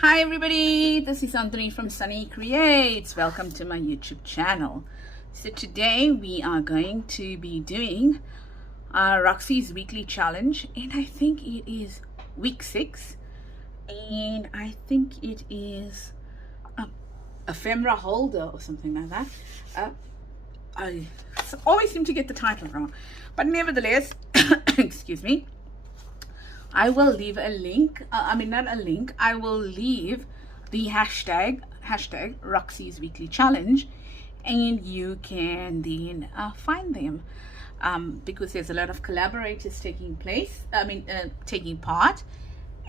Hi everybody, this is Anthony from Sunny Creates. Welcome to my YouTube channel. So today we are going to be doing Roxy's weekly challenge, and I think it is week 6, and I think it is a ephemera holder or something like that. I always seem to get the title wrong, but nevertheless, excuse me, I will leave a link, not a link, I will leave the hashtag Roxy's Weekly Challenge, and you can then find them, because there's a lot of collaborators taking part,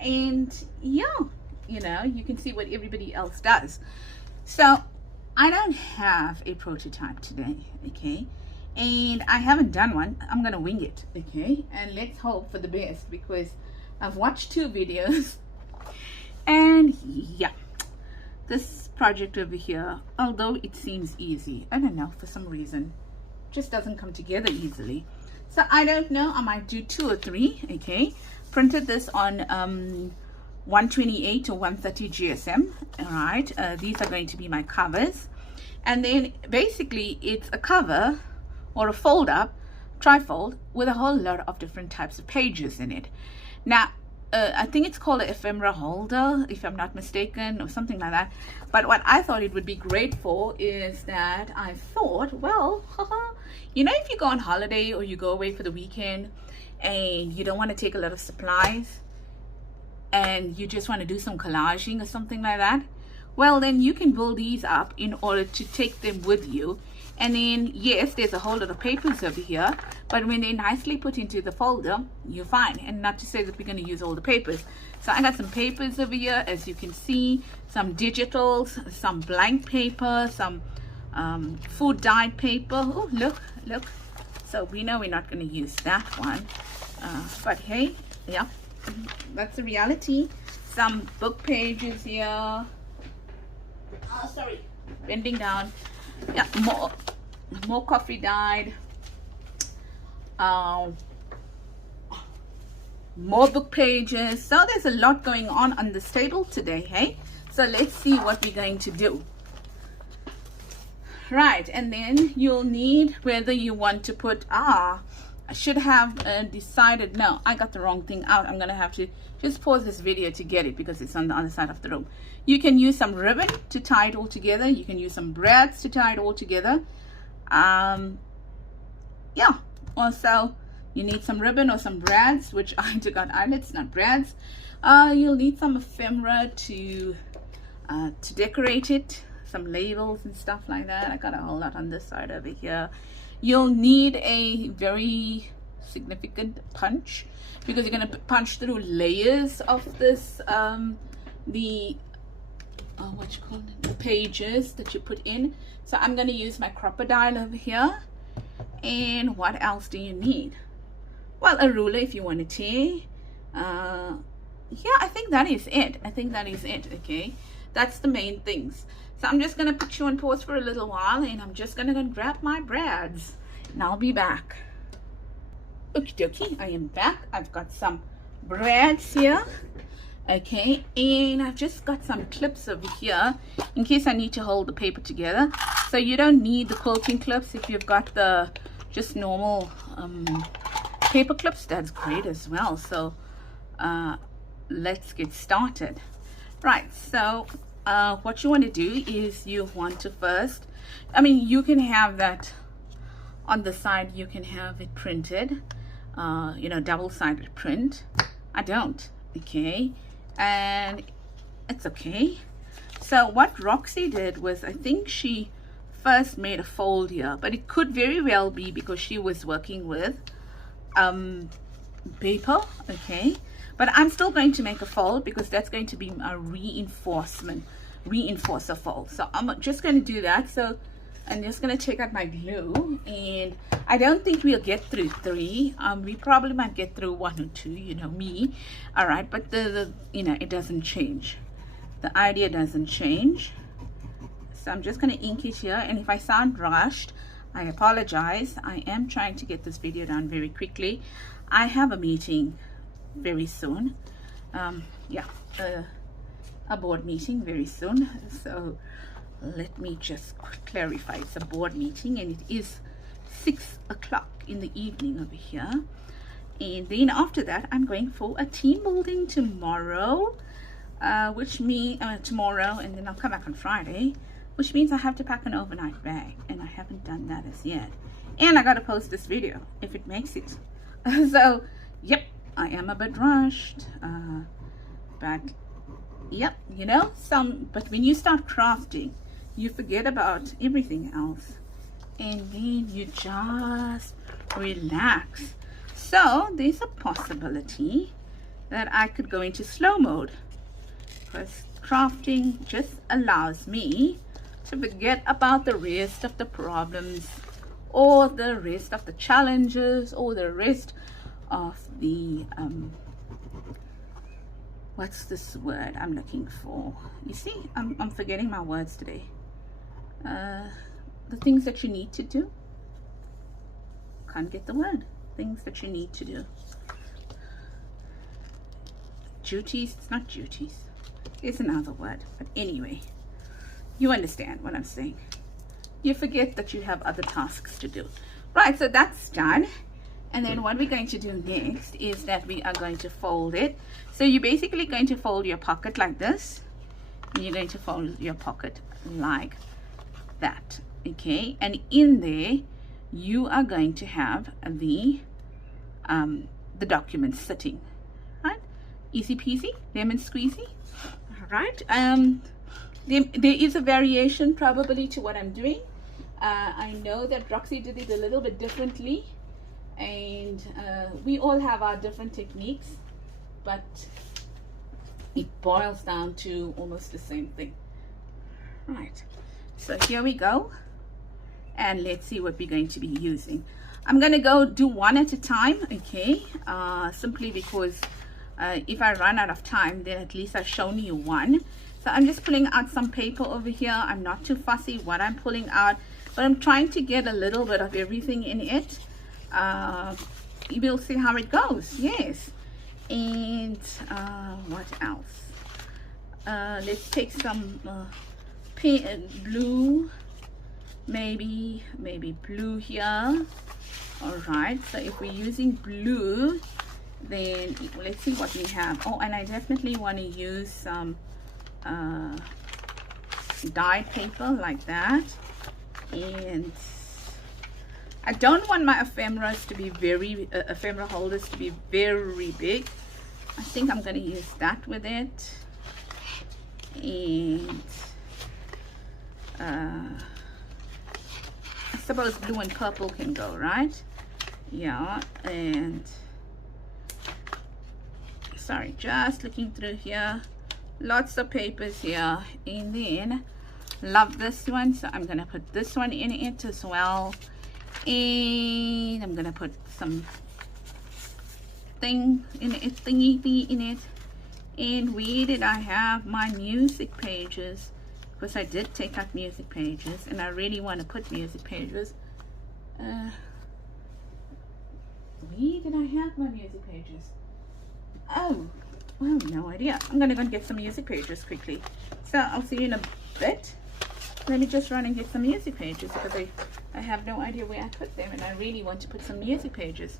and yeah, you can see what everybody else does. So I don't have a prototype today, okay, and I haven't done one. I'm gonna wing it, okay, and let's hope for the best, because I've watched 2 videos, and yeah, this project over here, although it seems easy, I don't know, for some reason just doesn't come together easily. So I don't know, I might do 2 or 3. Okay, printed this on 128 or 130 GSM. All right, these are going to be my covers, and then basically it's a cover or a fold up trifold with a whole lot of different types of pages in it. Now, I think it's called an ephemera holder, if I'm not mistaken, or something like that. But what I thought it would be great for is that I thought, well, if you go on holiday or you go away for the weekend and you don't want to take a lot of supplies and you just want to do some collaging or something like that, well, then you can build these up in order to take them with you. And then, yes, there's a whole lot of papers over here, but when they're nicely put into the folder, you're fine. And not to say that we're going to use all the papers. So I got some papers over here, as you can see, some digitals, some blank paper, some food dyed paper. Oh, look. So we know we're not going to use that one. But hey, yeah, that's the reality. Some book pages here. Oh, sorry, bending down. Yeah, more coffee dyed, more book pages. So there's a lot going on this table today, hey? So let's see what we're going to do. Right, and then you'll need, whether you want to put, I should have decided, no, I got the wrong thing out. I'm going to have to just pause this video to get it, because it's on the other side of the room. You can use some ribbon to tie it all together. You can use some brads to tie it all together. Yeah, also you need some ribbon or some brads, which I took out eyelets, not brads. You'll need some ephemera to decorate it, some labels and stuff like that. I got a whole lot on this side over here. You'll need a very significant punch, because you're going to punch through layers of this, the pages that you put in. So I'm going to use my crocodile over here. And what else do you need? Well, a ruler if you want to tear. Yeah, I think that is it. Okay, that's the main things. So I'm just going to put you on pause for a little while, and I'm just going to go and grab my brads, and I'll be back. Okie dokie, I am back. I've got some brads here. Okay, and I've just got some clips over here in case I need to hold the paper together. So you don't need the quilting clips. If you've got the just normal paper clips, that's great as well. So let's get started. Right, so what you want to do is you want to first, you can have that on the side, you can have it printed, double-sided print. I don't, okay, and it's okay. So what Roxy did was, I think she first made a fold here, but it could very well be because she was working with paper, okay, but I'm still going to make a fold because that's going to be a reinforcer fold. So I'm just going to do that. So I'm just going to take out my glue, and I don't think we'll get through 3. We probably might get through 1 or 2, me. All right, but it doesn't change. The idea doesn't change. So I'm just going to ink it here, and if I sound rushed, I apologize. I am trying to get this video done very quickly. I have a meeting very soon. a board meeting very soon. So let me just clarify, it's a board meeting and it is 6 o'clock in the evening over here. And then after that I'm going for a team building tomorrow, which means tomorrow, and then I'll come back on Friday, which means I have to pack an overnight bag, and I haven't done that as yet. And I gotta post this video if it makes it. So yep, I am a bit rushed, but yep, you know, but when you start crafting, you forget about everything else, and then you just relax. So there's a possibility that I could go into slow mode, because crafting just allows me to forget about the rest of the problems, or the rest of the challenges, or the rest of the what's this word I'm looking for? You see, I'm forgetting my words today. The things that you need to do. Can't get the word. Things that you need to do. Duties. It's not duties. It's another word. But anyway, you understand what I'm saying. You forget that you have other tasks to do. Right, so that's done. And then what we're going to do next is that we are going to fold it. So you're basically going to fold your pocket like this. And you're going to fold your pocket like that. Okay, and in there you are going to have the document sitting, right? Easy peasy, lemon squeezy. All right. There is a variation probably to what I'm doing. I know that Roxy did it a little bit differently, and we all have our different techniques, but it boils down to almost the same thing. Right, so here we go, and let's see what we're going to be using. I'm going to go do one at a time, okay, simply because if I run out of time, then at least I've shown you one. So I'm just pulling out some paper over here. I'm not too fussy what I'm pulling out, but I'm trying to get a little bit of everything in it. You will see how it goes. Yes. And what else? Let's take some blue, maybe blue here. All right, so if we're using blue, then let's see what we have. Oh, and I definitely want to use some dyed paper like that. And I don't want my ephemeras to be ephemera holders to be very big. I think I'm going to use that with it. And I suppose blue and purple can go, right? Yeah. And sorry, just looking through here, lots of papers here. And then love this one, so I'm gonna put this one in it as well. And I'm gonna put some thingy in it. And where did I have my music pages? Because I did take out music pages, and I really want to put music pages. Where did I have my music pages? Oh, well, no idea. I'm gonna go and get some music pages quickly. So I'll see you in a bit. Let me just run and get some music pages, because I have no idea where I put them, and I really want to put some music pages.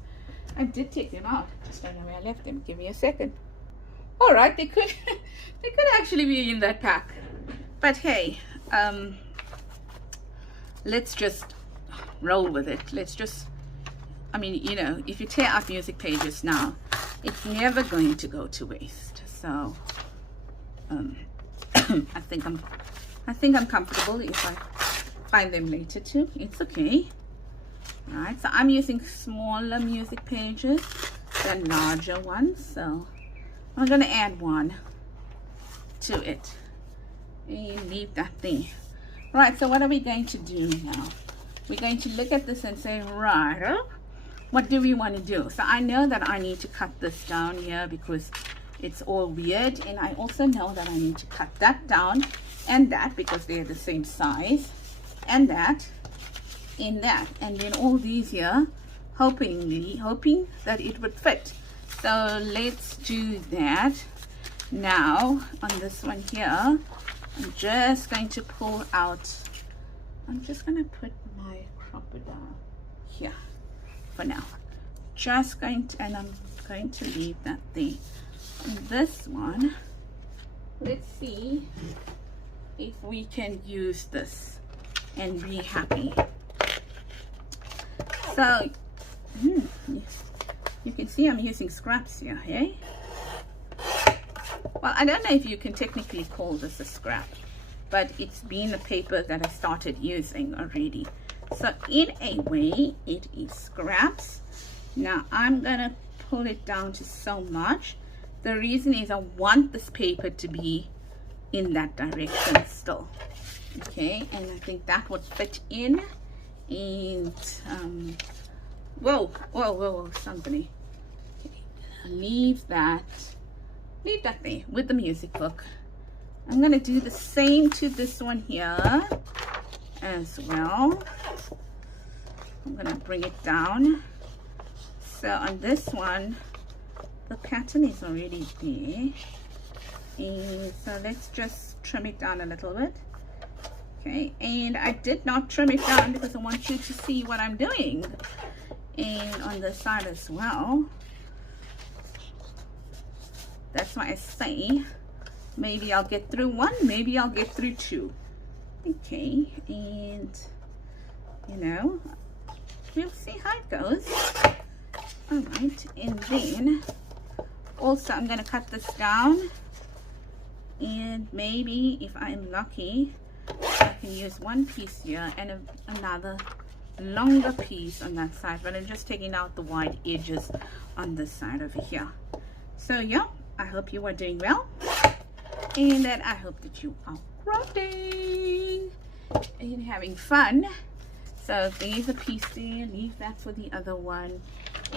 I did take them out, just don't know where I left them. Give me a second. All right, they could they could actually be in that pack, but hey, let's just roll with it. Let's just, I mean, you know, if you tear out music pages now, it's never going to go to waste. So I think I'm comfortable if I find them later too. It's okay. All right, so I'm using smaller music pages than larger ones, so I'm gonna add one to it and leave that there. Right, so what are we going to do now? We're going to look at this and say, right, what do we want to do? So I know that I need to cut this down here because it's all weird, and I also know that I need to cut that down and that because they're the same size, and that in that, and then all these here, hoping that it would fit. So let's do that. Now on this one here, I'm just going to pull out, I'm just going to put my crocodile here for now. Just going to, and I'm going to leave that there. And this one, let's see if we can use this and be happy. So you can see I'm using scraps here, hey? Well, I don't know if you can technically call this a scrap, but it's been a paper that I started using already. So in a way, it is scraps. Now I'm gonna pull it down to so much. The reason is I want this paper to be in that direction still. Okay, and I think that would fit in. And whoa, somebody. Okay, leave that there with the music book. I'm gonna do the same to this one here as well. I'm gonna bring it down. So on this one, the pattern is already there, and so let's just trim it down a little bit. Okay, and I did not trim it down because I want you to see what I'm doing. And on the side as well, that's why I say maybe I'll get through one, maybe I'll get through two. Okay, and you know, we'll see how it goes. All right, and then also I'm going to cut this down, and maybe if I'm lucky I can use one piece here and another longer piece on that side, but I'm just taking out the wide edges on this side over here. So yeah, I hope you are doing well, and that I hope that you are crafting and having fun. So there's a piece there, leave that for the other one.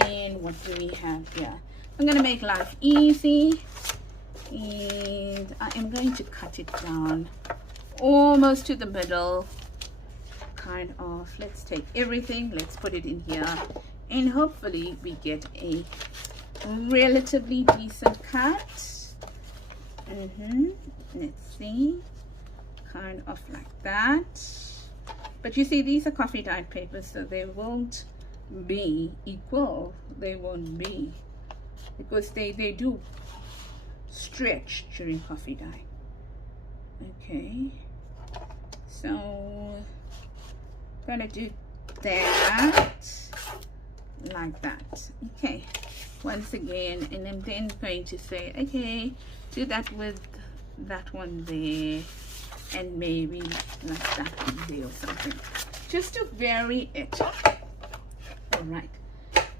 And what do we have here? I'm going to make life easy, and I am going to cut it down almost to the middle, kind of. Let's take everything, let's put it in here, and hopefully we get a relatively decent cut. Let's see, kind of like that. But you see, these are coffee dyed papers, so they won't be equal. They won't be, because they do stretch during coffee dye. Okay, so gonna do that like that. Okay, once again, and I'm then going to say, okay, do that with that one there, and maybe like that one there or something, just to vary it. All right,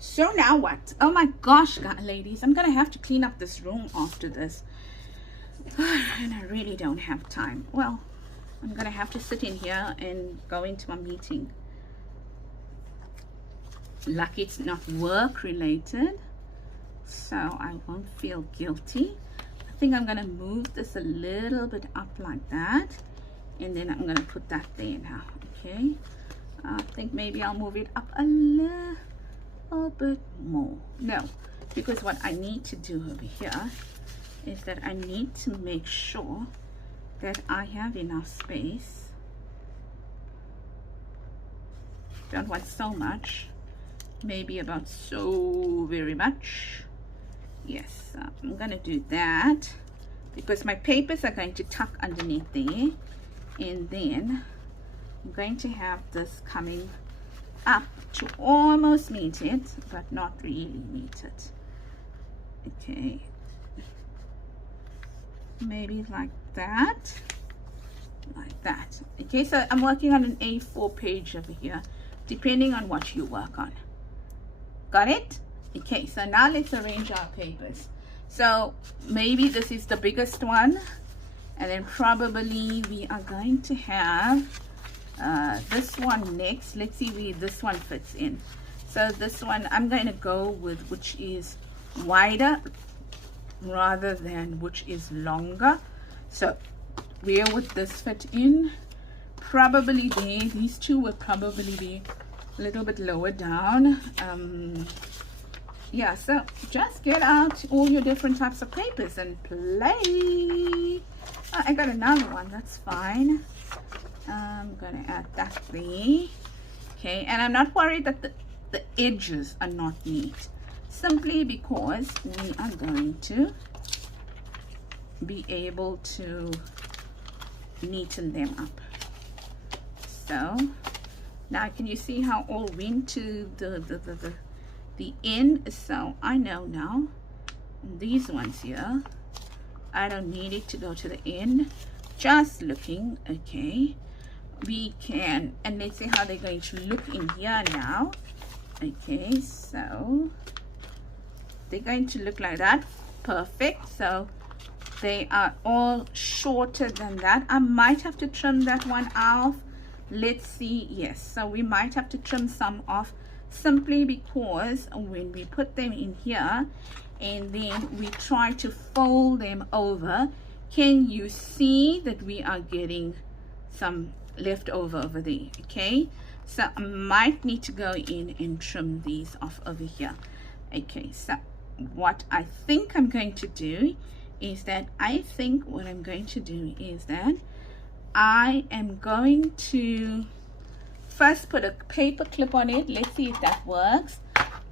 so now what? Oh my gosh, ladies, I'm gonna have to clean up this room after this, and I really don't have time. Well, I'm gonna have to sit in here and go into my meeting. Lucky it's not work related, so I won't feel guilty. I think I'm gonna move this a little bit up like that, and then I'm gonna put that there now. Okay, I think maybe I'll move it up a little bit more. No, because what I need to do over here is that I need to make sure that I have enough space. Don't want so much, maybe about so very much. Yes, I'm gonna do that because my papers are going to tuck underneath there, and then I'm going to have this coming up to almost meet it, but not really meet it. Okay, maybe like that, like that. Okay, so I'm working on an A4 page over here, depending on what you work on. Got it? Okay, so now let's arrange our papers. So maybe this is the biggest one, and then probably we are going to have this one next. Let's see where this one fits in. So this one I'm going to go with which is wider rather than which is longer. So where would this fit in? Probably there. These two would probably be a little bit lower down. yeah, so just get out all your different types of papers and play. Oh, I got another one, that's fine. I'm gonna add that there. Okay, and I'm not worried that the edges are not neat, simply because we are going to be able to neaten them up. So now can you see how all went to the end? So I know now these ones here, I don't need it to go to the end. Just looking, okay, we can, and let's see how they're going to look in here now. Okay, so they're going to look like that. Perfect. So they are all shorter than that. I might have to trim that one off. Let's see. Yes, so we might have to trim some off, simply because when we put them in here and then we try to fold them over, can you see that we are getting some left over there? Okay, so I might need to go in and trim these off over here. Okay, so what I think I'm going to do is that I am going to first put a paper clip on it. Let's see if that works.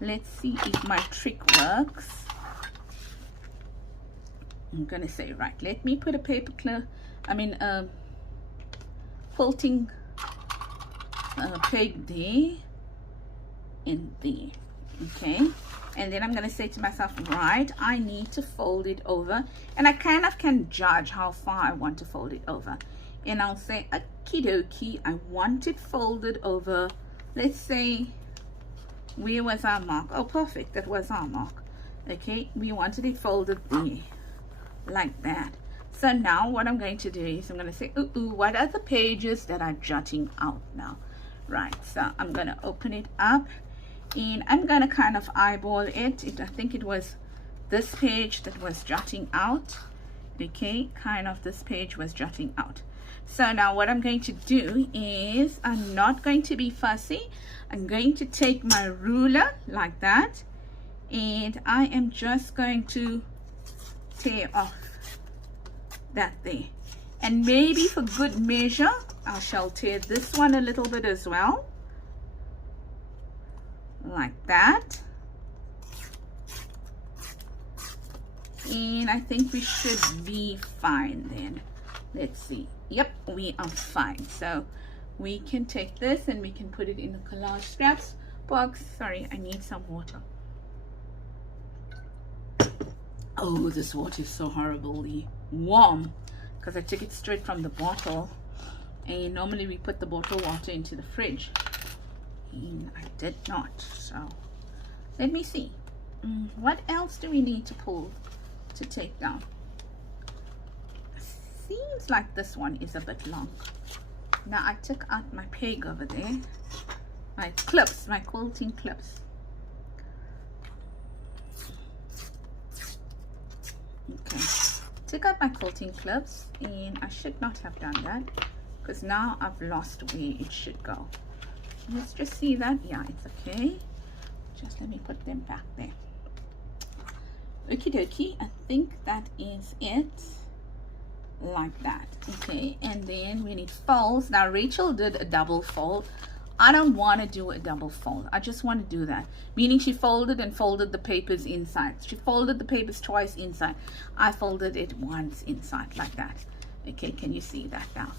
Let's see if my trick works. I'm gonna say, right, let me put a paper clip, quilting peg there and there. Okay, and then I'm gonna say to myself, right, I need to fold it over, and I kind of can judge how far I want to fold it over, and I'll say, okie dokie, I want it folded over, let's say, where was our mark? Oh, perfect, that was our mark. Okay, we wanted it folded there, like that. So now what I'm going to do is I'm going to say, what are the pages that are jutting out now? Right, so I'm going to open it up and I'm going to kind of eyeball it. I think it was this page that was jutting out. Okay, kind of this page was jutting out. So now what I'm going to do is, I'm not going to be fussy. I'm going to take my ruler like that, and I am just going to tear off that there, and maybe for good measure I shall tear this one a little bit as well, like that, and I think we should be fine then. Let's see. Yep, we are fine. So we can take this and we can put it in the collage scraps box. Sorry, I need some water. Oh, this water is so horribly warm because I took it straight from the bottle, and normally we put the bottled water into the fridge, and I did not. So let me see, what else do we need to pull to take down? Seems like this one is a bit long. Now I took out my peg over there, my clips, my quilting clips. Okay, took out my quilting clips, and I should not have done that because now I've lost where it should go. Let's just see that. Yeah, it's okay. Just let me put them back there. Okie dokie, I think that is it, like that. Okay, and then we need folds. Now Rachel did a double fold. I don't want to do a double fold. I just want to do that, meaning she folded and folded the papers inside. She folded the papers twice inside. I folded it once inside, like that. Okay, can you see that now?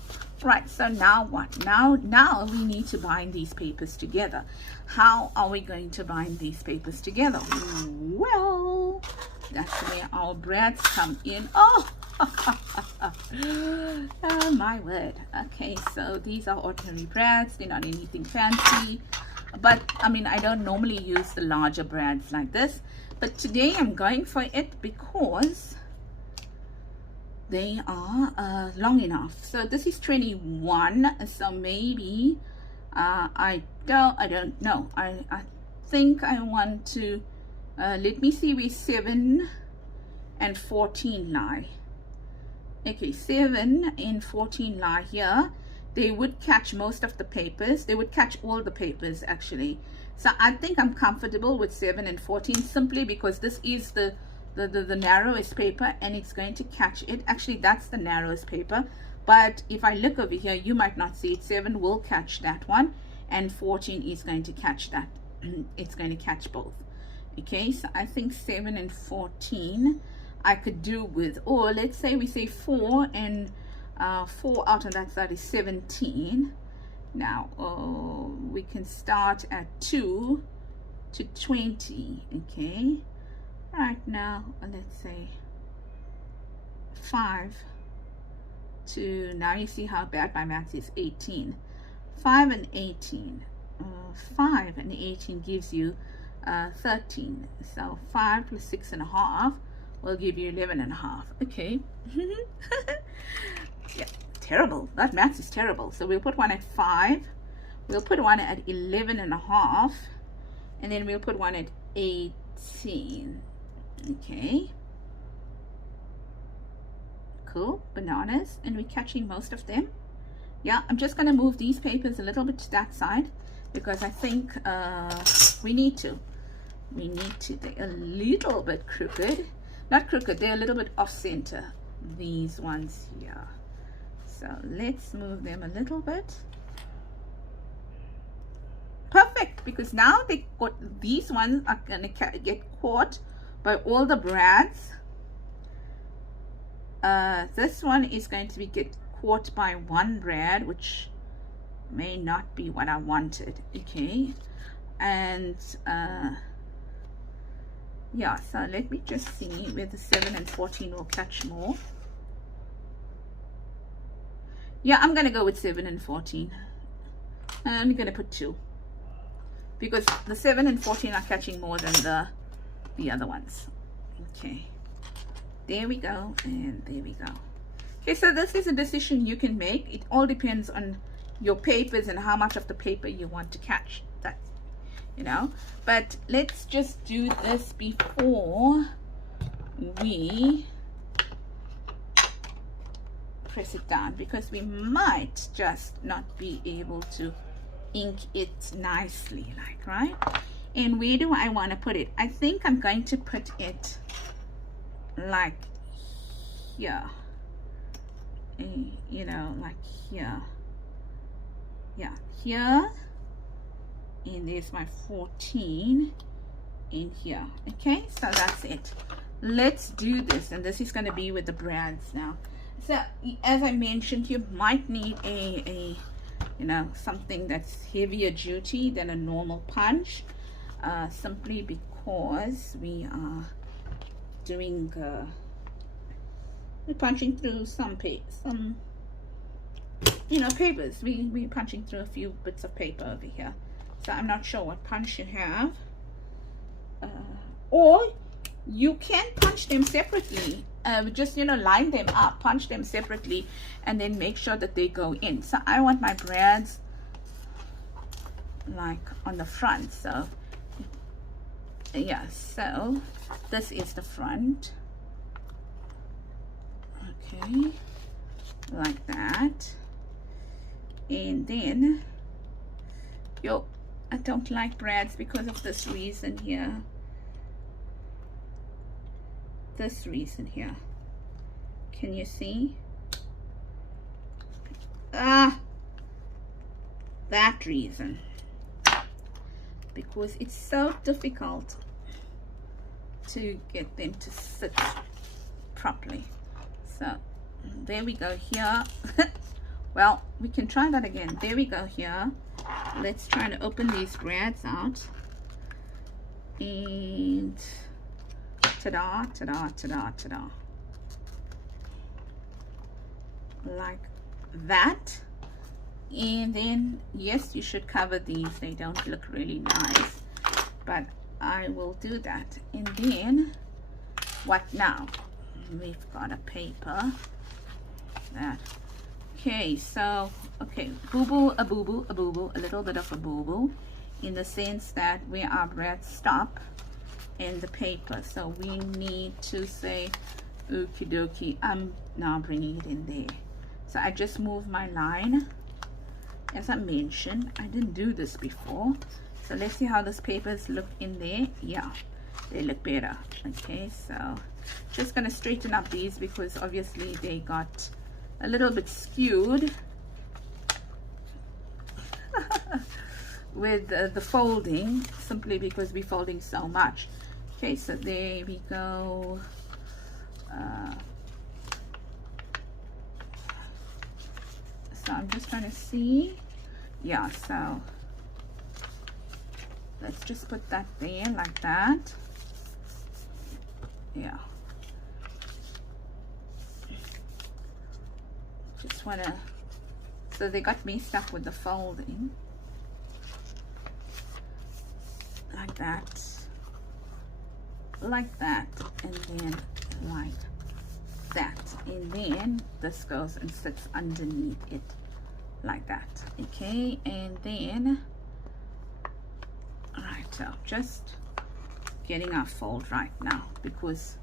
Right, so now what? Now we need to bind these papers together. How are we going to bind these papers together? Well, that's where our brads come in. Oh, oh my word. Okay, so these are ordinary brads. They're not anything fancy, but I mean, I don't normally use the larger brads like this, but today I'm going for it because they are long enough. So this is 21, so maybe I don't know. I think I want to let me see where 7 and 14 lie. Okay, 7 and 14 lie here. They would catch most of the papers. They would catch all the papers actually. So I think I'm comfortable with 7 and 14 simply because this is the narrowest paper and it's going to catch it. Actually, that's the narrowest paper. But if I look over here, you might not see it. 7 will catch that one and 14 is going to catch that. It's going to catch both. Okay, so I think 7 and 14 I could do with, or let's say we say 4 and 4 out of that side is 17. Now we can start at 2 to 20. Okay, right now let's say 5 to, now you see how bad my math is, 18. 5 and 18. 5 and 18 gives you 13. So 5 plus 6.5 will give you 11.5. Okay. Yeah, terrible. That math is terrible. So we'll put one at 5. We'll put one at 11.5. And then we'll put one at 18. Okay. Cool. Bananas. And we're catching most of them. Yeah, I'm just going to move these papers a little bit to that side because I think we need to. They're a little bit crooked. Not crooked, they're a little bit off center. These ones here. So let's move them a little bit. Perfect, because now these ones are going to get caught by all the brads. This one is going to get caught by one brad, which may not be what I wanted. Okay, and yeah, so let me just see where the 7 and 14 will catch more. Yeah, I'm gonna go with 7 and 14. I'm gonna put 2 because the 7 and 14 are catching more than the other ones. Okay, there we go, and there we go. Okay, so this is a decision you can make. It all depends on your papers and how much of the paper you want to catch. That's, you know, but let's just do this before we press it down because we might just not be able to ink it nicely, like, right? And where do I want to put it? I think I'm going to put it like here, you know, like here. Yeah, here, and there's my 14 in here. Okay, so that's it. Let's do this, and this is going to be with the brads now. So as I mentioned, you might need a you know, something that's heavier duty than a normal punch, simply because we are doing we're punching through some you know, papers. We're punching through a few bits of paper over here, so I'm not sure what punch you have, or you can punch them separately. Just, you know, line them up, punch them separately, and then make sure that they go in. So I want my brads like on the front. So yeah, so this is the front. Okay, like that. And then, I don't like brads because of this reason here. This reason here. Can you see? That reason. Because it's so difficult to get them to sit properly. So there we go here. Well, we can try that again. There we go here. Let's try to open these brads out. And ta-da, ta-da, ta-da, ta-da. Like that. And then, yes, you should cover these. They don't look really nice, but I will do that. And then, what now? We've got a paper. That. Okay, so, okay, boo-boo, a boo-boo, a boo-boo, a little bit of a boo-boo, in the sense that where our brads stop in the paper. So we need to say, okie dokie, I'm now bringing it in there. So I just move my line. As I mentioned, I didn't do this before. So let's see how those papers look in there. Yeah, they look better. Okay, so just gonna straighten up these because obviously they got a little bit skewed with the folding, simply because we're folding so much. Okay, so there we go. So I'm just trying to see. Yeah, so let's just put that there like that. Yeah, just wanna, so they got me stuck with the folding like that, and then like that, and then this goes and sits underneath it like that. Okay, and then all right, so just getting our fold right now because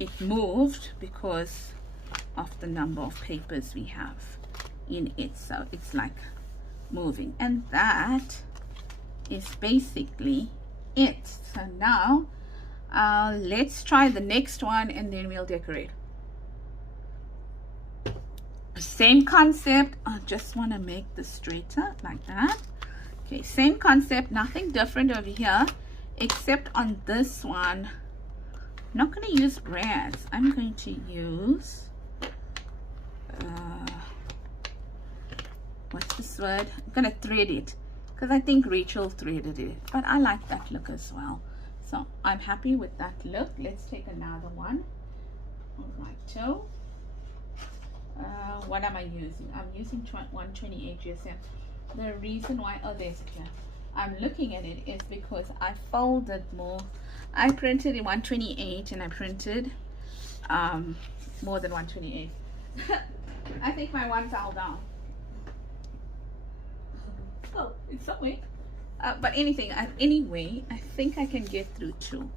it moved because of the number of papers we have in it, so it's like moving, and that is basically it. So now let's try the next one and then we'll decorate. Same concept. I just want to make this straighter like that. Okay, same concept, nothing different over here, except on this one I'm not going to use brass. I'm going to use what's this word? I'm going to thread it because I think Rachel threaded it, but I like that look as well, so I'm happy with that look. Let's take another one. All right, so what am I using? I'm using 128 GSM. The reason why, oh, there's it here. I'm looking at it is because I folded more. I printed in 128 and I printed more than 128. I think my one fell down. Oh, it's somewhere. But anyway, I think I can get through two.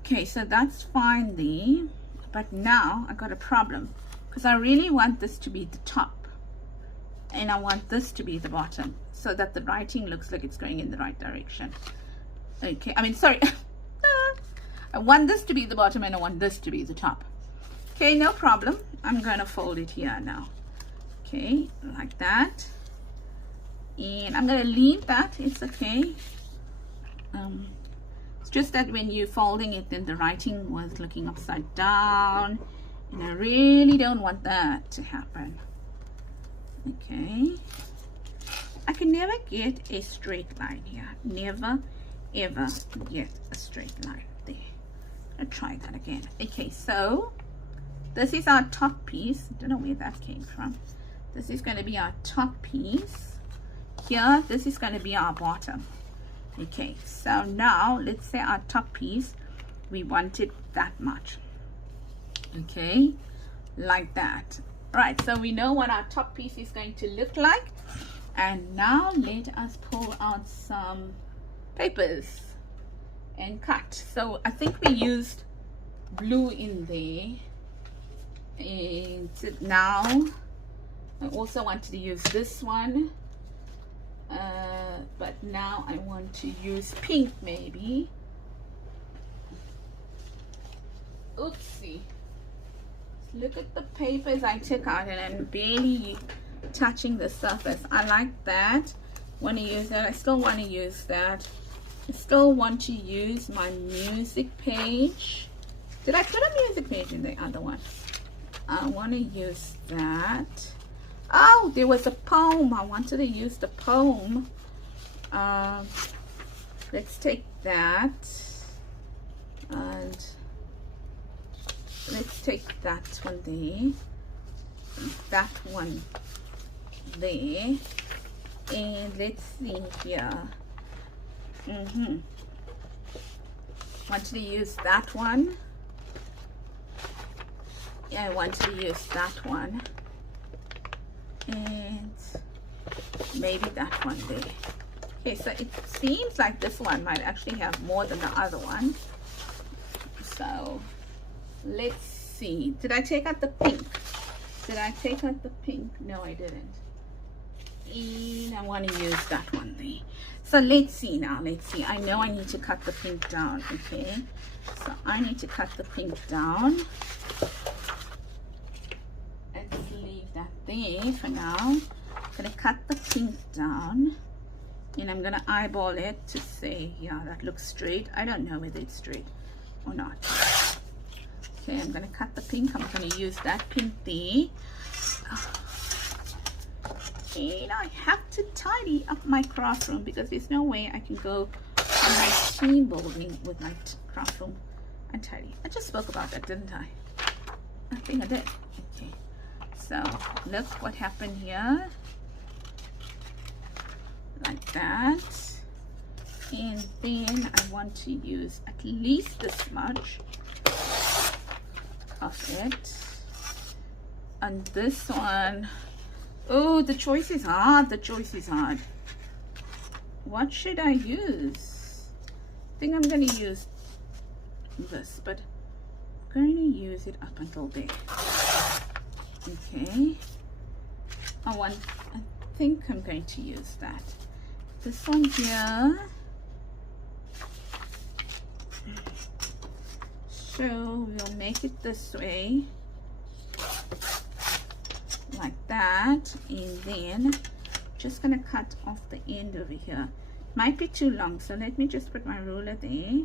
Okay, so that's fine there. But now I got a problem because I really want this to be the top and I want this to be the bottom so that the writing looks like it's going in the right direction. Okay, I mean, sorry. I want this to be the bottom and I want this to be the top. Okay, no problem. I'm going to fold it here now. Okay, like that. And I'm going to leave that. It's okay. It's just that when you're folding it, then the writing was looking upside down. And I really don't want that to happen. Okay. I can never get a straight line here. Never, ever get a straight line there. I'll try that again. Okay, so this is our top piece. I don't know where that came from. This is going to be our top piece. Here, this is going to be our bottom. Okay, so now let's say our top piece, we want it that much. Okay, like that. Right, so we know what our top piece is going to look like. And now let us pull out some papers and cut. So I think we used blue in there. And now I also wanted to use this one. But now I want to use pink maybe. Oopsie. Look at the papers I took out and I'm barely touching the surface. I like that. Want to use that. I still want to use that. I still want to use my music page. Did I put a music page in the other one? I want to use that. Oh, there was a poem. I wanted to use the poem. Let's take that. And let's take that one there. That one there. And let's see here. Want to use that one. Yeah, I want to use that one. And maybe that one there. Okay, so it seems like this one might actually have more than the other one. So let's see. Did I take out the pink? Did I take out the pink? No, I didn't. And I want to use that one there. So let's see now. Let's see. I know I need to cut the pink down. Okay. So I need to cut the pink down. Let's leave that there for now. I'm going to cut the pink down. And I'm going to eyeball it to say, yeah, that looks straight. I don't know whether it's straight or not. Okay, I'm going to cut the pink. I'm going to use that pink there. And I have to tidy up my craft room because there's no way I can go on my team building with my craft room untidy. I just spoke about that, didn't I? I think I did. Okay, so look what happened here. Like that. And then I want to use at least this much of it. And this one, oh, the choice is hard. The choice is hard. What should I use? I think I'm going to use this, but I'm going to use it up until there. Okay. I think I'm going to use that. This one here. So we'll make it this way. Like that, and then just gonna cut off the end over here. Might be too long, so let me just put my ruler there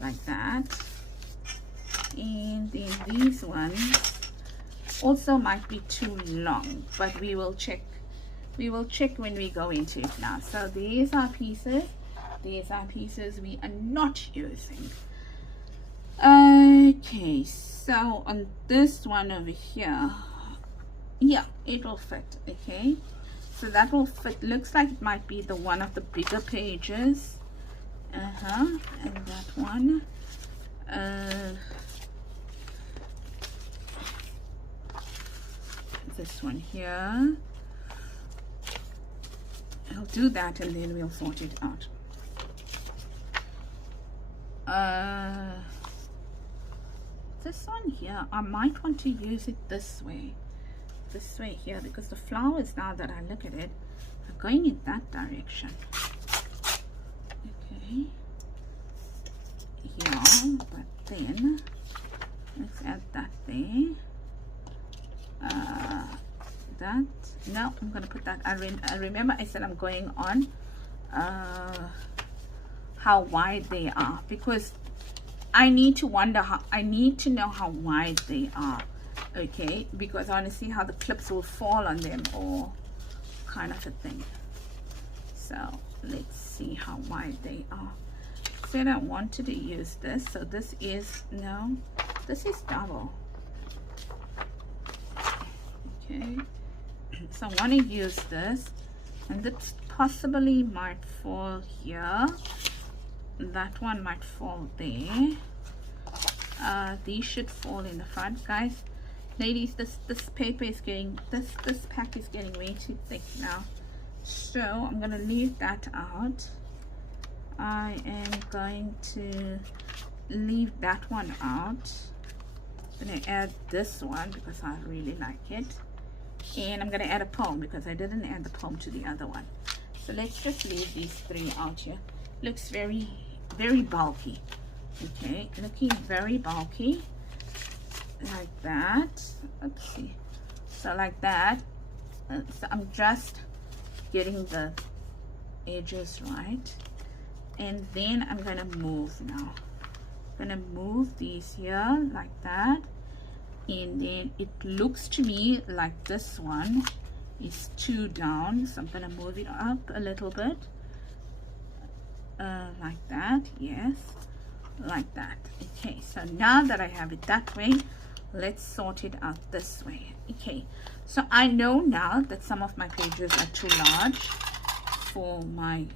like that. And then these ones also might be too long, but we will check when we go into it now. So these are pieces we are not using. Okay, so on this one over here, yeah, it will fit. Okay, so that will fit. Looks like it might be the one of the bigger pages. And that one, this one here. I'll do that and then we'll sort it out. This one here, I might want to use it this way here, because the flowers, now that I look at it, are going in that direction. Okay, yeah, but then let's add that there. That, no, I'm gonna put that. I remember I said I'm going on how wide they are, because I need to know how wide they are. Okay, because I want to see how the clips will fall on them, or kind of a thing. So let's see how wide they are. Said I wanted to use this, so this is, no, this is double. Okay, so I want to use this, and this possibly might fall here. That one might fall there. These should fall in the front, guys. Ladies, this paper is getting, this pack is getting way too thick now, so I'm gonna leave that out. I am going to leave that one out. I'm gonna add this one because I really like it, and I'm gonna add a poem because I didn't add the poem to the other one. So let's just leave these three out here. Looks very bulky. Okay, looking very bulky, like that. Let's see. So like that. So I'm just getting the edges right, and then I'm gonna move now. I'm gonna move these here like that, and then it looks to me like this one is too down, so I'm gonna move it up a little bit, like that. Yes, like that. Okay, so now that I have it that way, let's sort it out this way. Okay, so I know now that some of my pages are too large for my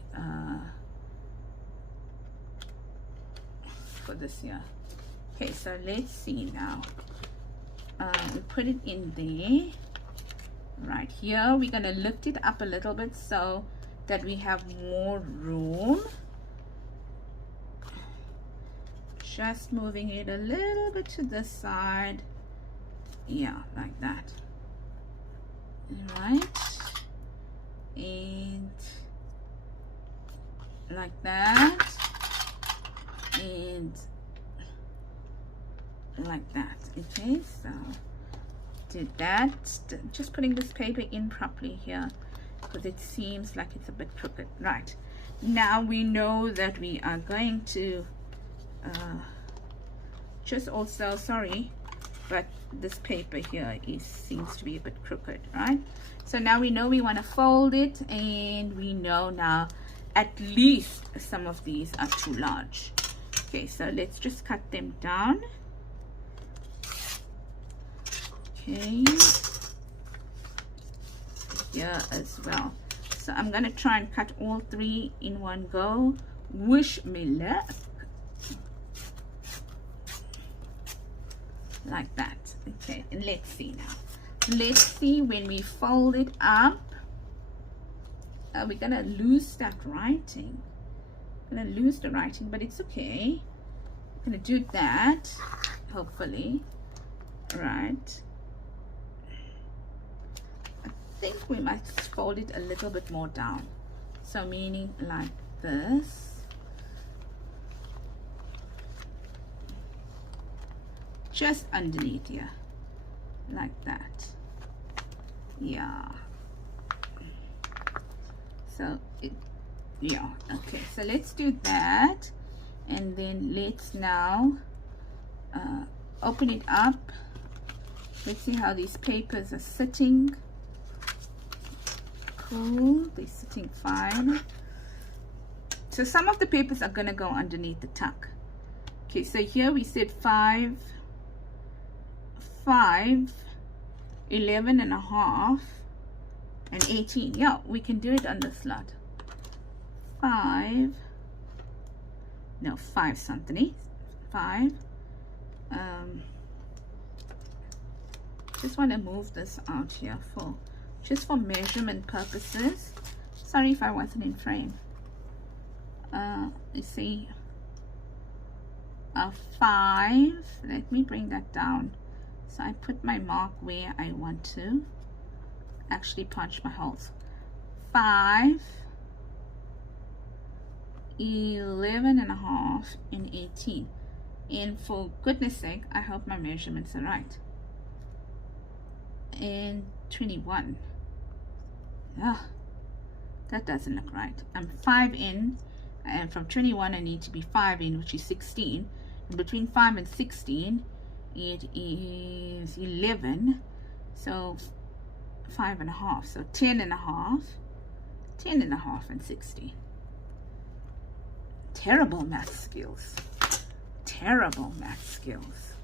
for this here. Okay, so let's see now. We put it in there. Right here, we're gonna lift it up a little bit so that we have more room. Just moving it a little bit to this side. Yeah, like that. right, and like that, and like that. Okay, so did that. Just putting this paper in properly here because it seems like it's a bit crooked. Right, now we know that we are going to just also, sorry, but this paper here seems to be a bit crooked, right? So now we know we want to fold it, and we know now at least some of these are too large. Okay, so let's just cut them down. Okay, here as well. So I'm gonna try and cut all three in one go. Wish me luck. Like that. Okay, and let's see now. Let's see when we fold it up. We're gonna lose that writing. We're gonna lose the writing, but it's okay. We're gonna do that, hopefully. Right. I think we might fold it a little bit more down. So meaning like this. Just underneath here, like that. Yeah. So yeah, okay, so let's do that, and then let's now open it up. Let's see how these papers are sitting. Cool, they're sitting fine. So some of the papers are gonna go underneath the tuck. Okay, so here we said 5, 11.5 and 18. Yeah, we can do it on the slot. 5 something. 5. Just want to move this out here for just for measurement purposes. Sorry if I wasn't in frame. You see, 5. Let me bring that down. So I put my mark where I want to actually punch my holes. 5, 11.5 and 18. And for goodness sake, I hope my measurements are right. And 21. Ah, that doesn't look right. I'm 5 in, and from 21 I need to be 5 in, which is 16. And between 5 and 16 it is 11, so 5.5, so 10.5, 10.5 and 16. Terrible math skills, terrible math skills.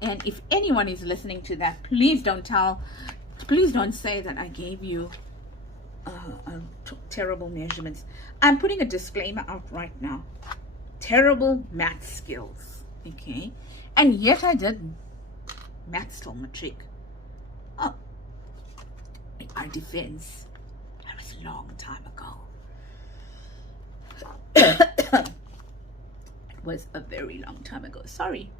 And if anyone is listening to that, please don't say that I gave you terrible measurements. I'm putting a disclaimer out right now. Terrible math skills, okay? And yet I did math still matric. Oh, in my defense, that was a long time ago. It was a very long time ago. Sorry.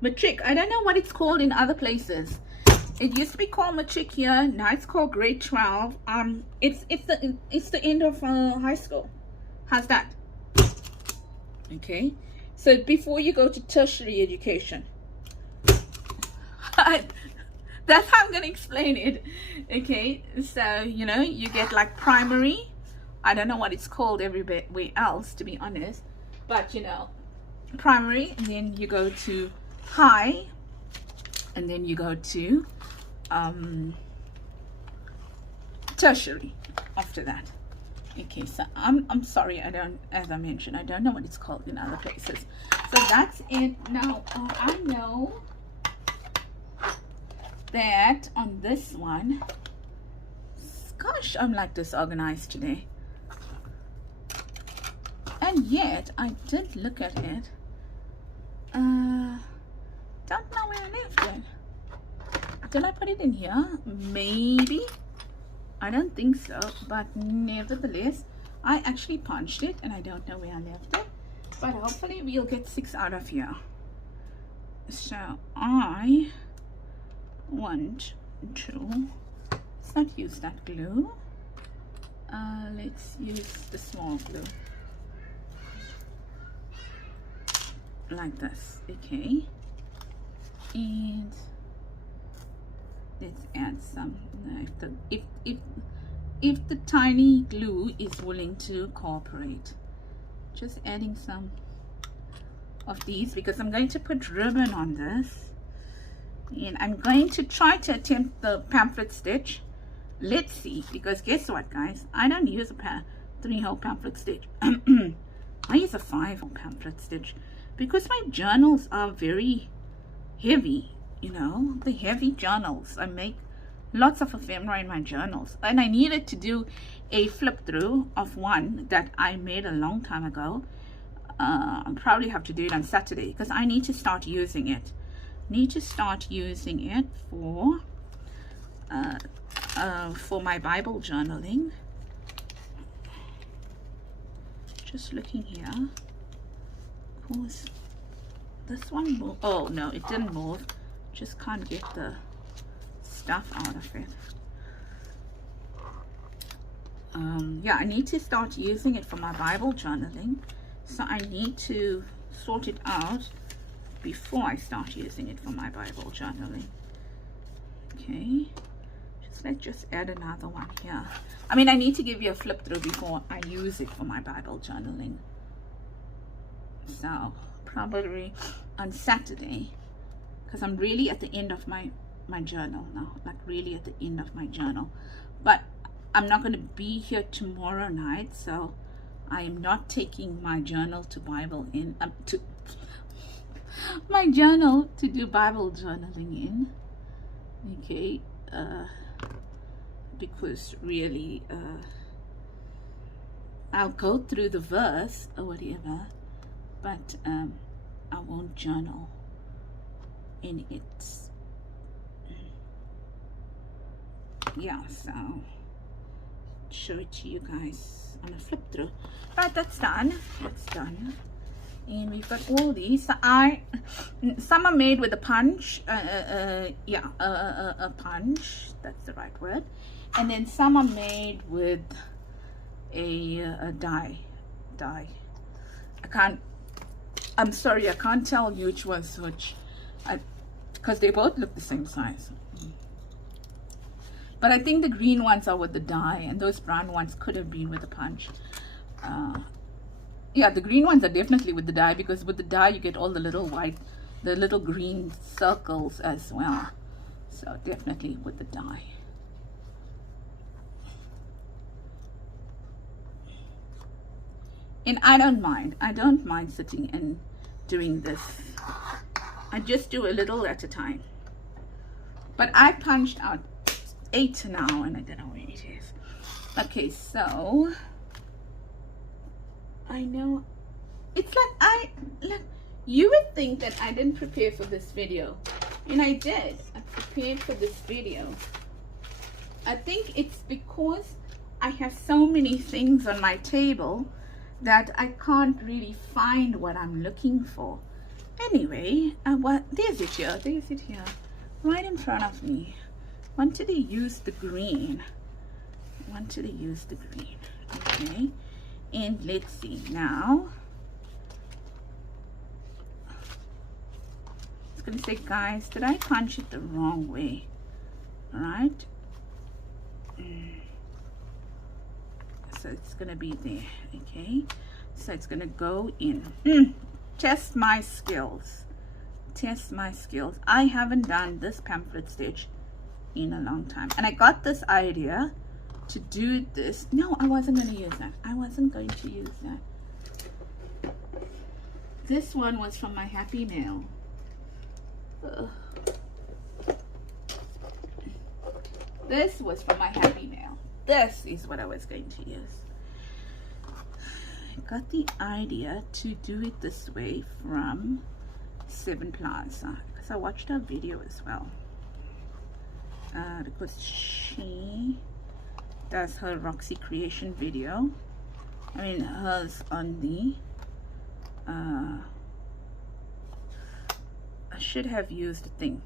Matric, I don't know what it's called in other places. It used to be called matric here. Now it's called grade 12. It's the end of high school. How's that? Okay. So before you go to tertiary education. That's how I'm going to explain it. Okay. So, you know, you get like primary. I don't know what it's called everywhere else, to be honest. But, you know, primary. And then you go to high. And then you go to tertiary after that. Okay, so I'm sorry, I don't, as I mentioned, I don't know what it's called in other places. So that's it. Now I know that on this one, gosh, I'm like disorganized today, and yet I did look at it. Don't know where I left it. Did I put it in here? Maybe. I don't think so, but nevertheless, I actually punched it and I don't know where I left it. but hopefully we'll get 6 out of here. So I want to, let's not use that glue. Let's use the small glue. Like this, okay. And let's add some. If the tiny glue is willing to cooperate, just adding some of these, because I'm going to put ribbon on this, and I'm going to try to attempt the pamphlet stitch. Let's see, because guess what, guys, I don't use a 3-hole pamphlet stitch. I use a 5-hole pamphlet stitch because my journals are very heavy, you know, the heavy journals. I make lots of ephemera in my journals, and I needed to do a flip through of one that I made a long time ago. I'll probably have to do it on Saturday because I need to start using it. For my Bible journaling. Just looking here. Who's this one? Move? Oh no, it didn't move. Just can't get the stuff out of it. Yeah, I need to start using it for my Bible journaling, so I need to sort it out before I start using it for my Bible journaling. Okay, let's just add another one here. I mean, I need to give you a flip through before I use it for my Bible journaling. So probably on Saturday, because I'm really at the end of my journal now, like really at the end of my journal. But I'm not going to be here tomorrow night, so I am not taking my journal to Bible in my journal to do Bible journaling in. Okay, because really I'll go through the verse or whatever, but I won't journal in it. Yeah, so show it to you guys on a flip through. Right, that's done. And we've got all these. So some are made with a punch. Yeah, a punch. That's the right word. And then some are made with a die. I'm sorry, I can't tell you which was which, because they both look the same size. But I think the green ones are with the die, and those brown ones could have been with the punch. Yeah, the green ones are definitely with the die, because with the die you get all the little white, the little green circles as well. So definitely with the die. And I don't mind sitting and doing this. I just do a little at a time. But I punched out 8 now, and I don't know where it is. Okay, so I know it's like you would think that I didn't prepare for this video, and I did. I prepared for this video. I think it's because I have so many things on my table that I can't really find what I'm looking for. Anyway, there's it here, right in front of me. Wanted to use the green. Okay, and let's see now. I was gonna say, guys, did I punch it the wrong way? All right. So it's gonna be there. Okay, so it's gonna go in. Test my skills. I haven't done this pamphlet stitch in a long time, and I got this idea to do this. No, I wasn't going to use that. This one was from my Happy Mail. This was from my Happy Mail. This is what I was going to use. I got the idea to do it this way from 7 Plaza, because I watched her video as well. Because she does her Roxy creation video. I mean, hers on the I should have used a thing.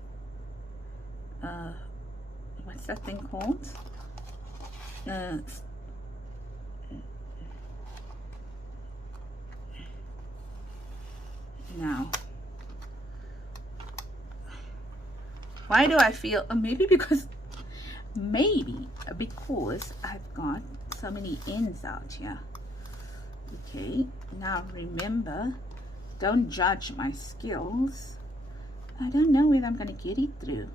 What's that thing called? Now, why do I feel, maybe because I've got so many ends out here. Okay, now remember, don't judge my skills. I don't know whether I'm going to get it through.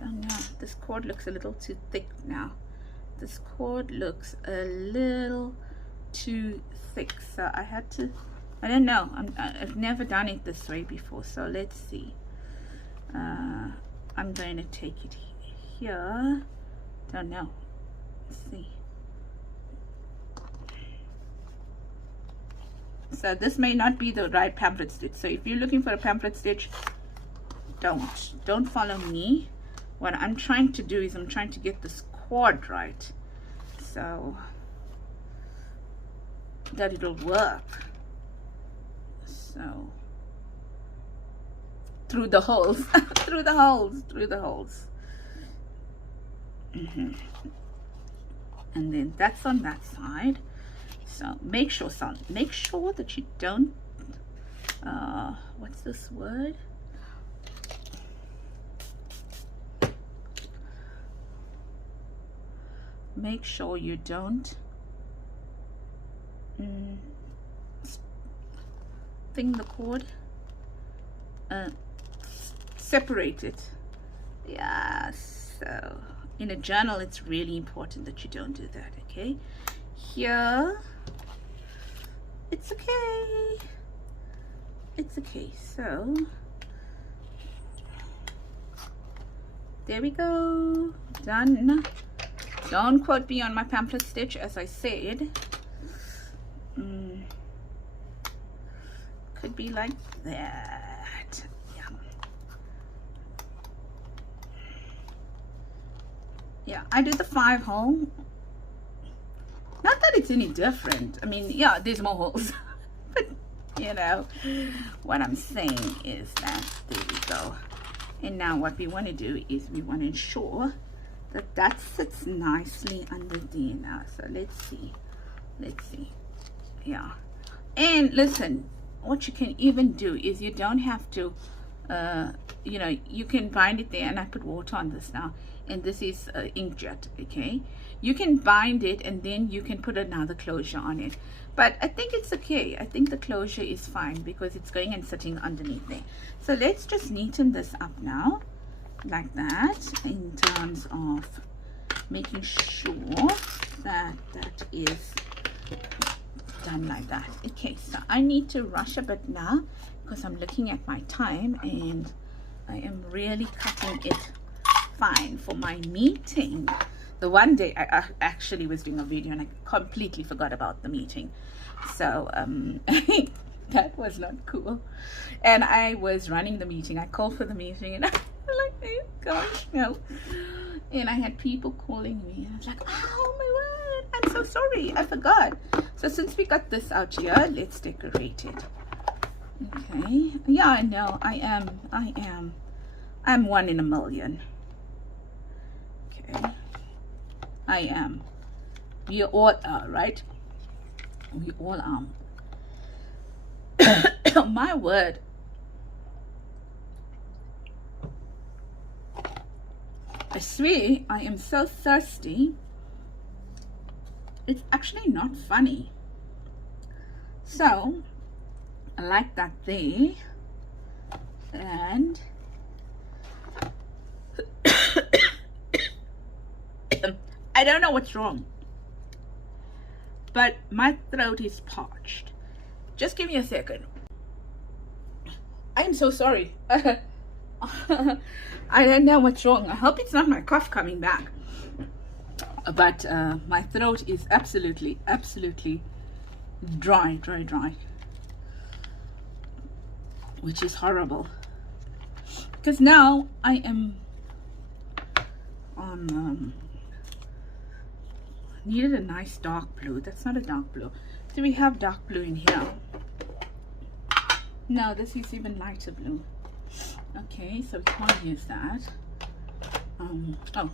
Don't know. This cord looks a little too thick now. This cord looks a little too thick, so I had to, I don't know, I've never done it this way before, so let's see. I'm going to take it here. Don't know. Let's see. So this may not be the right pamphlet stitch, so if you're looking for a pamphlet stitch, don't follow me. What I'm trying to do is I'm trying to get this cord right, so that it'll work. So through the holes, through the holes. And then that's on that side. So make sure that you don't, what's this word? Make sure you don't thing the cord, separate it. Yeah, so in a journal it's really important that you don't do that. Okay, here it's okay, so there we go, done. Don't quote me on my pamphlet stitch, as I said. Could be like that. Yeah, I did the 5-hole. Not that it's any different. I mean, yeah, there's more holes. But, you know, what I'm saying is that, there we go. And now what we want to do is we want to ensure that that sits nicely under there now. So let's see. Yeah. And listen, what you can even do is you don't have to, you know, you can bind it there, and I put water on this now, and this is inkjet. Okay, you can bind it and then you can put another closure on it, but I think it's okay. I think the closure is fine because it's going and sitting underneath there. So let's just neaten this up now, like that, in terms of making sure that that is done like that. Okay, so I need to rush a bit now because I'm looking at my time and I am really cutting it fine for my meeting. The one day I actually was doing a video and I completely forgot about the meeting, so that was not cool. And I was running the meeting. I called for the meeting and I was like, oh gosh, no. And I had people calling me and I was like, oh my word, I'm so sorry, I forgot. So since we got this out here, let's decorate it. Okay, yeah, I know, I'm one in a million. Okay, I am. We all are, right? We all are. My word. I swear, I am so thirsty. It's actually not funny. So, I like that there. And I don't know what's wrong, but my throat is parched. Just give me a second. I'm so sorry. I don't know what's wrong. I hope it's not my cough coming back. But my throat is absolutely dry, which is horrible. Because now I am on needed a nice dark blue. That's not a dark blue. Do we have dark blue in here? No, this is even lighter blue. Okay, so we can't use that. Oh,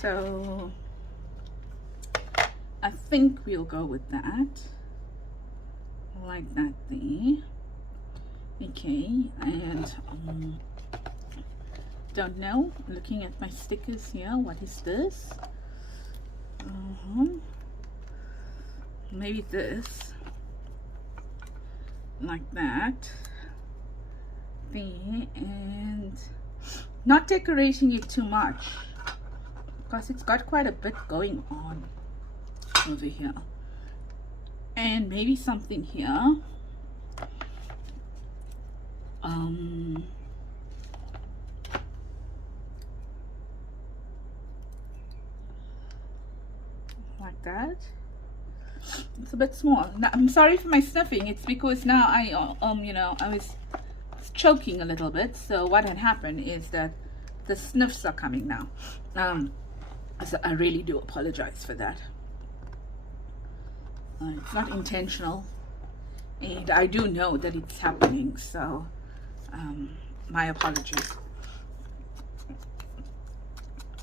so I think we'll go with that, like that there. Okay, and don't know, looking at my stickers here, what is this? Maybe this, like that there, and not decorating it too much because it's got quite a bit going on over here. And maybe something here, like that. It's a bit small. Now, I'm sorry for my sniffing. It's because now I you know, I was choking a little bit, so what had happened is that the sniffs are coming now. So I really do apologize for that. It's not intentional, and I do know that it's happening, so my apologies.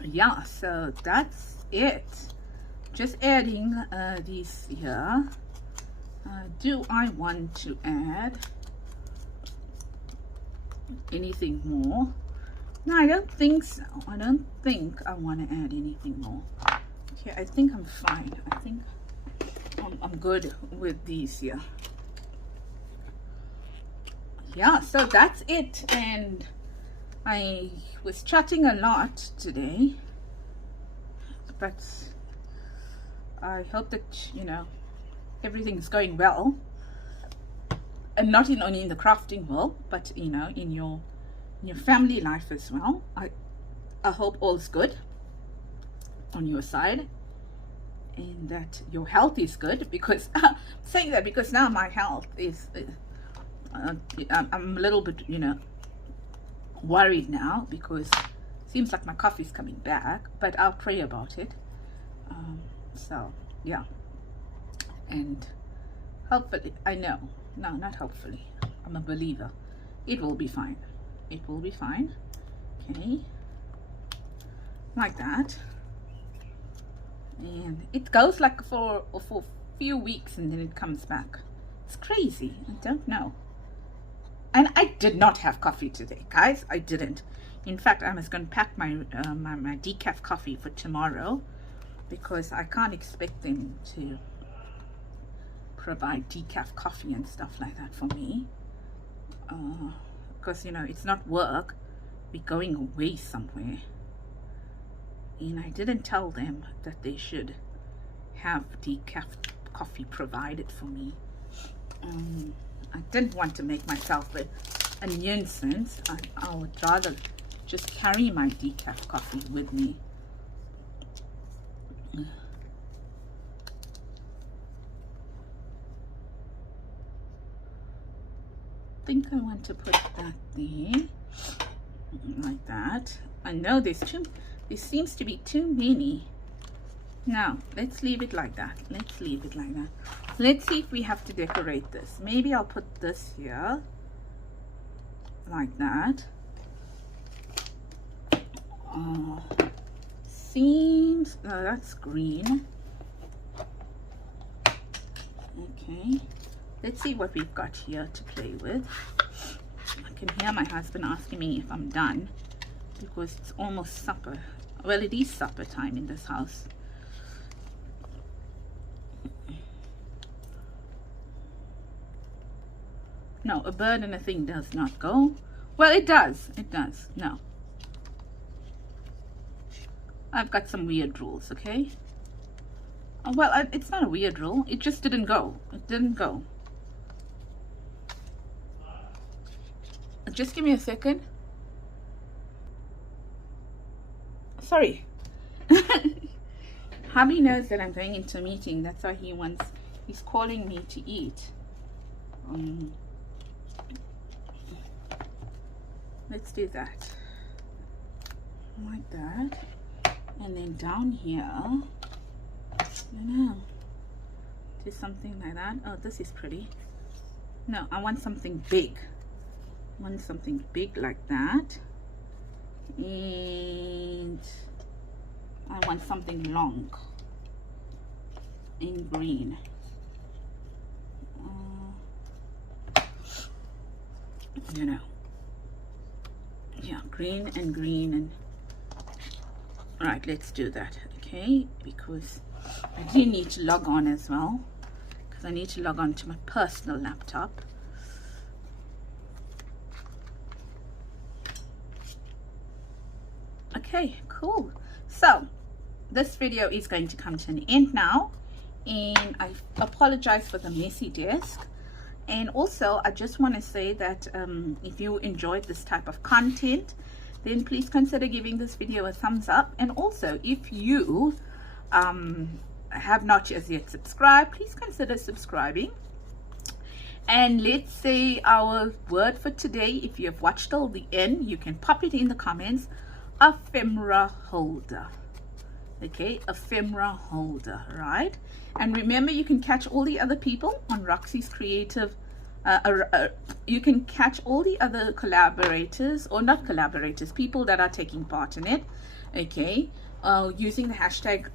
Yeah, so that's it. Just adding these here. Do I want to add anything more? No, I don't think so. I don't think I want to add anything more. Okay, I think I'm fine. I think I'm good with these here. Yeah, so that's it. And I was chatting a lot today, but I hope that, you know, everything's going well, and not only in the crafting world, but, you know, in your family life as well. I hope all's good on your side, and that your health is good, because I'm saying that because now my health is I'm a little bit, you know, worried now, because it seems like my coffee's coming back, but I'll pray about it. So yeah, and hopefully, I know, no, not hopefully, I'm a believer, it will be fine. It will be fine. Okay, like that. And it goes like for a few weeks, and then it comes back. It's crazy. I don't know. And I did not have coffee today, guys. I didn't. In fact, I was going to pack my my decaf coffee for tomorrow, because I can't expect them to provide decaf coffee and stuff like that for me. Because, you know, it's not work. We're going away somewhere. And I didn't tell them that they should have decaf coffee provided for me. I didn't want to make myself a nuisance. I would rather just carry my decaf coffee with me. I think I want to put that there, like that. I know there seems to be too many. Now let's leave it like that. Let's leave it like that. Let's see if we have to decorate this. Maybe I'll put this here, like that. Seems that's green. Okay, let's see what we've got here to play with. I can hear my husband asking me if I'm done, because it's almost supper. Well, it is supper time in this house. No, a bird and a thing does not go. Well, it does. It does. No. I've got some weird rules, okay? Well, it's not a weird rule. It just didn't go. It didn't go. Just give me a second. Sorry. Hubby knows that I'm going into a meeting. That's why he's calling me to eat. Let's do that. Like that. And then down here, I don't know, do something like that. Oh, this is pretty. No, I want something big. I want something big like that. And I want something long in green. You know, yeah, green and green. And all right, let's do that. Okay, because I do need to log on as well, because I need to log on to my personal laptop. Okay, cool. So this video is going to come to an end now, and I apologize for the messy desk. And also I just want to say that if you enjoyed this type of content, then please consider giving this video a thumbs up. And also, if you have not as yet subscribed, please consider subscribing. And let's say our word for today, if you have watched till the end, you can pop it in the comments: ephemera holder. Okay, ephemera holder, right? And remember, you can catch all the other people on Roxy's creative you can catch all the other collaborators, or not collaborators, people that are taking part in it, okay, using the hashtag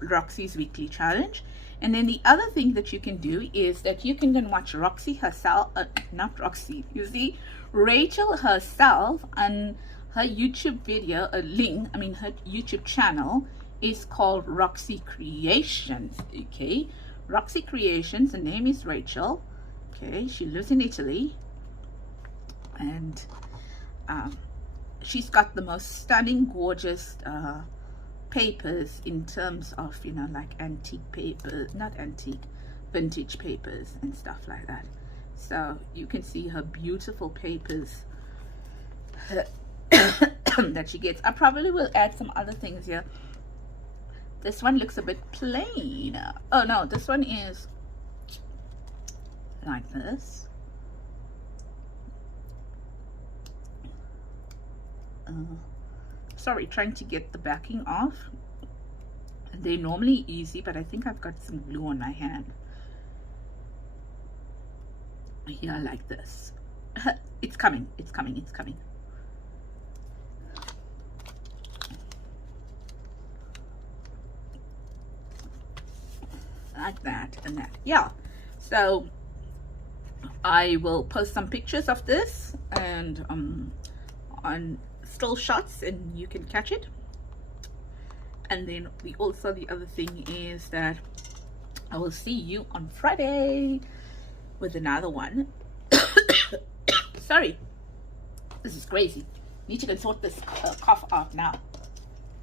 Roxy's Weekly Challenge. And then the other thing that you can do is that you can go and watch Roxy herself, not Roxy, you see, Rachel herself on her YouTube video, her YouTube channel is called Roxy Creations. Okay, Roxy Creations, the name is Rachel. Okay, she lives in Italy, and she's got the most stunning, gorgeous papers in terms of, you know, like antique papers, not antique, vintage papers and stuff like that. So you can see her beautiful papers that she gets. I probably will add some other things here. This one looks a bit plain. Oh no, this one is like this. Sorry, trying to get the backing off. They're normally easy, but I think I've got some glue on my hand. Yeah, like this. It's coming, it's coming, it's coming. Like that and that. Yeah, so I will post some pictures of this and on still shots, and you can catch it. And then the other thing is that I will see you on Friday with another one. Sorry, this is crazy. Need to go sort this cough out now.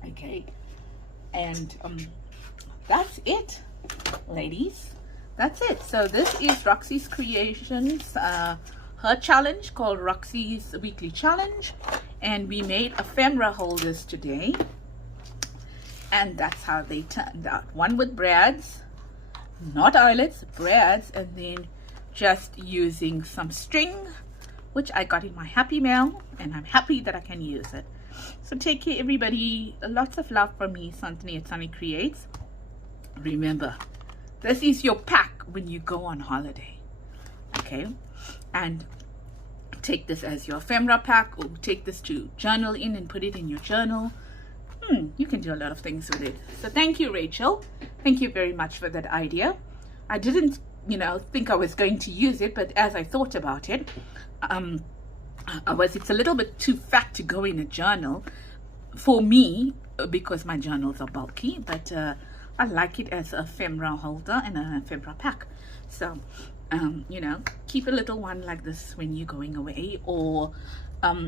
Okay, and that's it, ladies. That's it. So this is Roxy's Creations, her challenge called Roxy's Weekly Challenge, and we made ephemera holders today, and that's how they turned out. One with brads, not eyelets, brads, and then just using some string, which I got in my Happy Mail, and I'm happy that I can use it. So take care, everybody. Lots of love from me, Sannie at Sannie Creates. Remember, this is your pack when you go on holiday, okay? And take this as your ephemera pack, or take this to journal in and put it in your journal. You can do a lot of things with it. So thank you, Rachel. Thank you very much for that idea. I didn't, you know, think I was going to use it, but as I thought about it, it's a little bit too fat to go in a journal for me, because my journals are bulky, but I like it as a ephemera holder and an ephemera pack. So you know, keep a little one like this when you're going away, or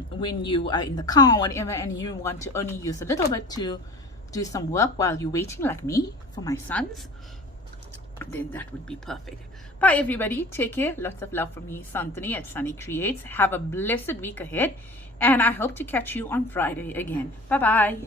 when you are in the car or whatever, and you want to only use a little bit to do some work while you're waiting, like me for my sons, then that would be perfect. Bye everybody, take care. Lots of love from me, Sannie at Sannie Creates. Have a blessed week ahead, and I hope to catch you on Friday again. Bye bye.